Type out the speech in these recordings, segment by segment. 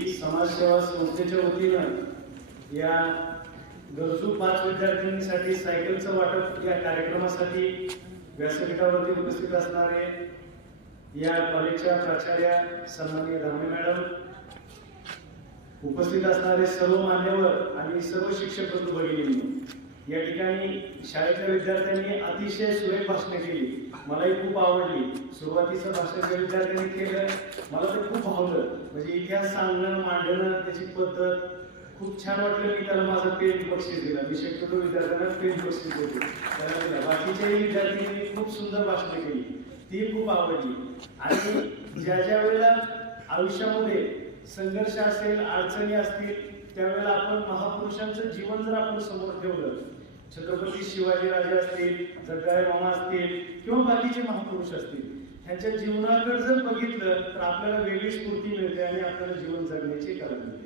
समाजसेवा संस्थेच्या वतीनं या गरजू पाच विद्यार्थ्यांसाठी सायकलचं वाटप या कार्यक्रमासाठी व्यासपीठावरती उपस्थित असणारे या कॉलेजच्या प्राचार्या सन्मान्य धामे मॅडम उपस्थित असणारे सर्व मान्यवर आणि सर्व शिक्षक बंधू भगिनी या ठिकाणी शाळेच्या विद्यार्थ्यांनी अतिशय सुरेख भाषणे केली. मलाही खूप आवडली. सुरुवातीचं भाषण ज्या विद्यार्थ्यांनी केलं मला ते खूप भावलं. म्हणजे इतिहास सांगणं मांडणं त्याची पद्धत खूप छान वाटलं मी त्याला माझं पेन बक्षीस दिला. मी शक्यतो विद्यार्थ्यांना पेन बक्षीस देतो. त्याला बाकीच्याही विद्यार्थ्यांनी खूप सुंदर भाषणे केली. ती खूप आवडली. आणि ज्या ज्या वेळेला आयुष्यामध्ये संघर्ष असेल अडचणी असतील त्यावेळेला आपण महापुरुषांचं जीवन जर आपण समोर ठेवलं छत्रपती शिवाजी राजे असतील जगाय मामा असतील किंवा बाकीचे महापुरुष असतील त्यांच्या जीवनाकडे जर बघितलं तर आपल्याला वेगळी स्फूर्ती मिळते आणि आपल्याला जीवन जगण्याची गरज मिळते.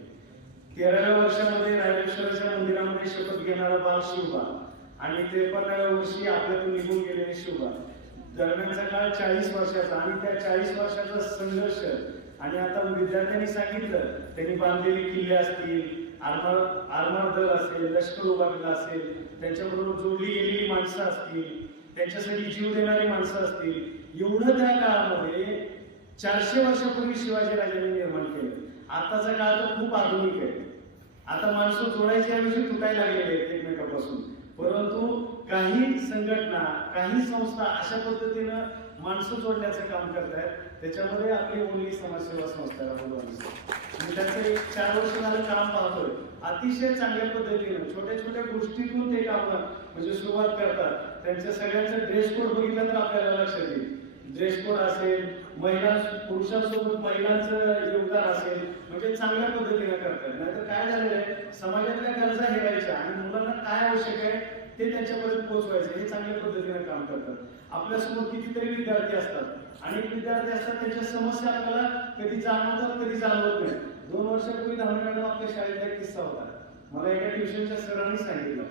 तेराव्या वर्षामध्ये राजेश्वराच्या मंदिरामध्ये शपथ घेणारा बाल शिवबा आणि त्रेपन्नाव्या वर्षी आपल्यातून निघून गेलेले शिवबा दरम्यानचा काळ चाळीस वर्षाचा आणि त्या चाळीस वर्षाचा संघर्ष आणि आता विद्यार्थ्यांनी सांगितलं त्यांनी बांधलेले किल्ले असतील आर्मर आर्मर दल असेल लष्कर उभारलेलं असेल त्यांच्याबरोबर जोडली गेलेली माणसं असतील त्यांच्यासाठी जीव देणारी माणसं असतील एवढं त्या काळामध्ये चारशे वर्षापूर्वी शिवाजी राजांनी निर्माण केलं. आताचा काळ तर खूप आधुनिक आहे. आता माणसं जोडायच्या ऐवजी तुटायला लागलेले आहेत एकमेकापासून. परंतु काही संघटना काही संस्था अशा पद्धतीनं माणसं जोडण्याचं काम करतायत त्याच्यामध्ये आपली ओनली समाजसेवा संस्था राहुल मी त्याचं एक चार वर्ष झालं काम पाहतोय. अतिशय चांगल्या पद्धतीनं छोट्या छोट्या गोष्टीतून ते काम म्हणजे सुरुवात करतात. त्यांच्या सगळ्यांचं ड्रेस कोड बघितलं तर आपल्याला लक्षात येईल. ड्रेस कोड असेल महिला पुरुषांसोबत महिलांचं योगदान असेल म्हणजे चांगल्या पद्धतीने करतात नाहीतर काय झालेलं आहे? समाजातल्या गरजा हेरायच्या आणि मुलांना काय आवश्यक आहे ते त्यांच्यापर्यंत पोहोचवायचं हे चांगल्या पद्धतीने काम करतात. आपल्यासमोर कितीतरी विद्यार्थी असतात. अनेक विद्यार्थी असतात त्यांच्या समस्या आपल्याला कधी जाणवतात कधी जाणवत नाही. दोन वर्षापूर्वी दहावी मॅडम आपल्या शाळेतला एक किस्सा होता. मला एका ट्युशनच्या सरांनी सांगितलं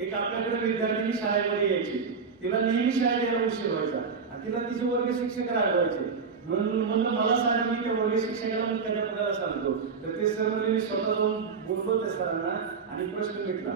एक आपल्याकडे विद्यार्थिनी शाळेमध्ये यायची. तिला नेहमी शाळेत यायला उशीर व्हायचा आणि तिला तिचे वर्ग शिक्षक रागवायचे. म्हणून म्हणलं मला सांग मी त्या वर्ग शिक्षकाला मुलाला सांगतो. तर ते सर म्हणजे मी स्वतः जाऊन बोललो त्या सरांना आणि प्रश्न घेतला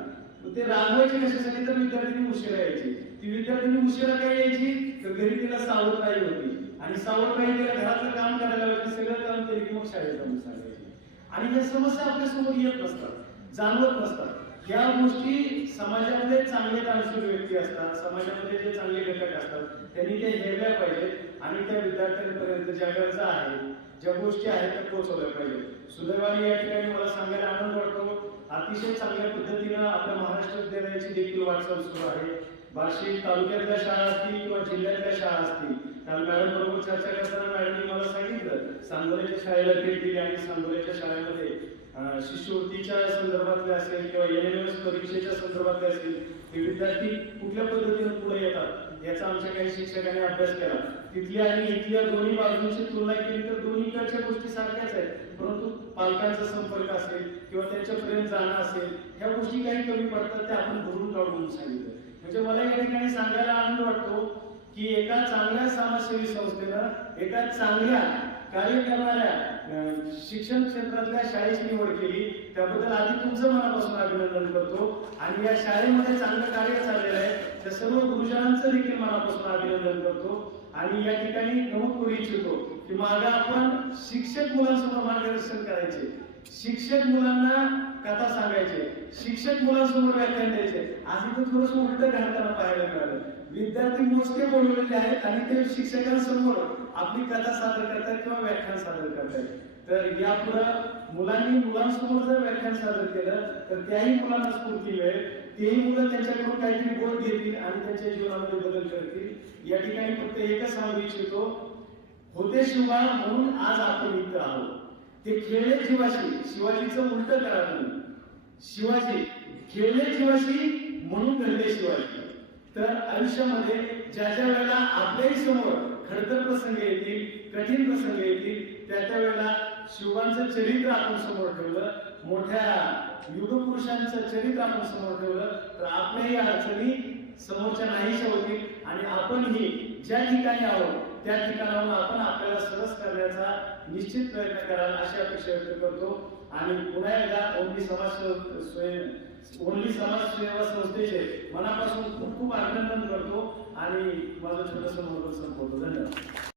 मग ते रागवायचे कशासाठी तर विद्यार्थ्यांनी उशिरा यायची. ती विद्यार्थ्यांनी उशिरा काय यायची? तर घरी तिला सावधराई होती. आणि सावधराई तिला घरातलं काम करायला लावायची सगळं काम केलं की मग शाळेत जाऊन सांगायची. आणि या समस्या आपल्यासमोर येत नसतात जाणवत नसतात. या गोष्टी समाजामध्ये चांगले दानशूर व्यक्ती असतात समाजामध्ये जे चांगले घटक असतात त्यांनी ते हेरल्या पाहिजेत आणि त्या विद्यार्थ्यांपर्यंत ज्या गरजा आहेत ज्या गोष्टी आहेत त्या पोहोचवल्या पाहिजेत. सुदैवाने या ठिकाणी मला सांगायला आनंद वाटतो. अतिशय चांगल्या पद्धतीनं आपल्या महाराष्ट्र विद्यालयाची देखील वाटचाल सुरू आहे. बार्शी तालुक्यातल्या शाळा असतील किंवा जिल्ह्यातल्या शाळा असतील काल मॅडम बरोबर चर्चा करताना मॅडमनी मला सांगितलं सांगोल्याच्या शाळेला भेट दिली आणि सांगोल्याच्या शाळेमध्ये शिष्यवृत्तीच्या संदर्भातले असेल किंवा एन परीक्षेच्या संदर्भातले असतील हे विद्यार्थी कुठल्या पद्धतीने पुढे येतात याचा आमच्या काही शिक्षकांनी अभ्यास केला. तिथल्या आणि इथल्या दोन्ही बाजूंची तुलना केली तर दोन्हीकडच्या गोष्टी सारख्याच आहेत. परंतु पालकांचा संपर्क असेल किंवा त्यांच्यापर्यंत जाणं असेल ह्या गोष्टी काही कमी पडतात त्या आपण भरून काढून सांगितलं. म्हणजे मला या ठिकाणी सांगायला आनंद वाटतो की एका चांगल्या समाजसेवी संस्थेनं एका चांगल्या कार्य करणाऱ्या शिक्षण क्षेत्रातल्या शाळेची निवड केली. त्याबद्दल आधी तुमचं मनापासून अभिनंदन करतो. आणि या शाळेमध्ये चांगलं कार्य चाललेलं आहे. त्या सर्व गुरुजनांचं देखील मनापासून अभिनंदन करतो. आणि या ठिकाणी नमूद करू इच्छितो की मागे आपण शिक्षक मुलांसमोर मार्गदर्शन करायचे. शिक्षक मुलांना कथा सांगायचे. शिक्षक मुलांसमोर व्याख्यान द्यायचे. आणि तर थोडस उलट घडताना पाहायला मिळालं. विद्यार्थी मोजके बोलवलेले आहेत आणि ते शिक्षकांसमोर आपली कथा सादर करतात किंवा व्याख्यान सादर करतात तर यापुढे मुलांनी मुलांसमोर जर व्याख्यान सादर केलं तर त्याही मुलांना स्फूर्ती मिळेल. तेही मुलं त्यांच्याकडून काहीतरी बोध घेतील आणि त्यांच्या जीवनामध्ये बदल करतील. या ठिकाणी फक्त एकच सांगू इच्छितो. होते शिवाय म्हणून आज आपण इथं आहोत. ते खेळले जीवाशी. शिवाजीचं उलट करा तुम्ही. शिवाजी खेळले जीवाशी म्हणून घडले शिवाजी. तर आयुष्यामध्ये ज्या ज्या वेळेला आपल्याही समोर खडतर प्रसंग येतील कठीण प्रसंग येतील त्या त्या वेळेला शिवांचं चरित्र आपण समोर ठेवलं मोठ्या युगपुरुषांचं चरित्र आपण समोर ठेवलं तर आपल्याही अडचणी समोरच्या नाहीशा होतील आणि आपणही ज्या ठिकाणी आहोत त्या ठिकाणाहून आपण आपल्याला सरस करण्याचा निश्चित प्रयत्न कराल अशी अपेक्षा व्यक्त करतो. आणि पुन्हा एकदा ओनली समाज स्वयं ओनली समाज सेवा संस्थेचे मनापासून खूप खूप अभिनंदन करतो. आणि माझं छोटंसं मनोगत संपवतो. धन्यवाद.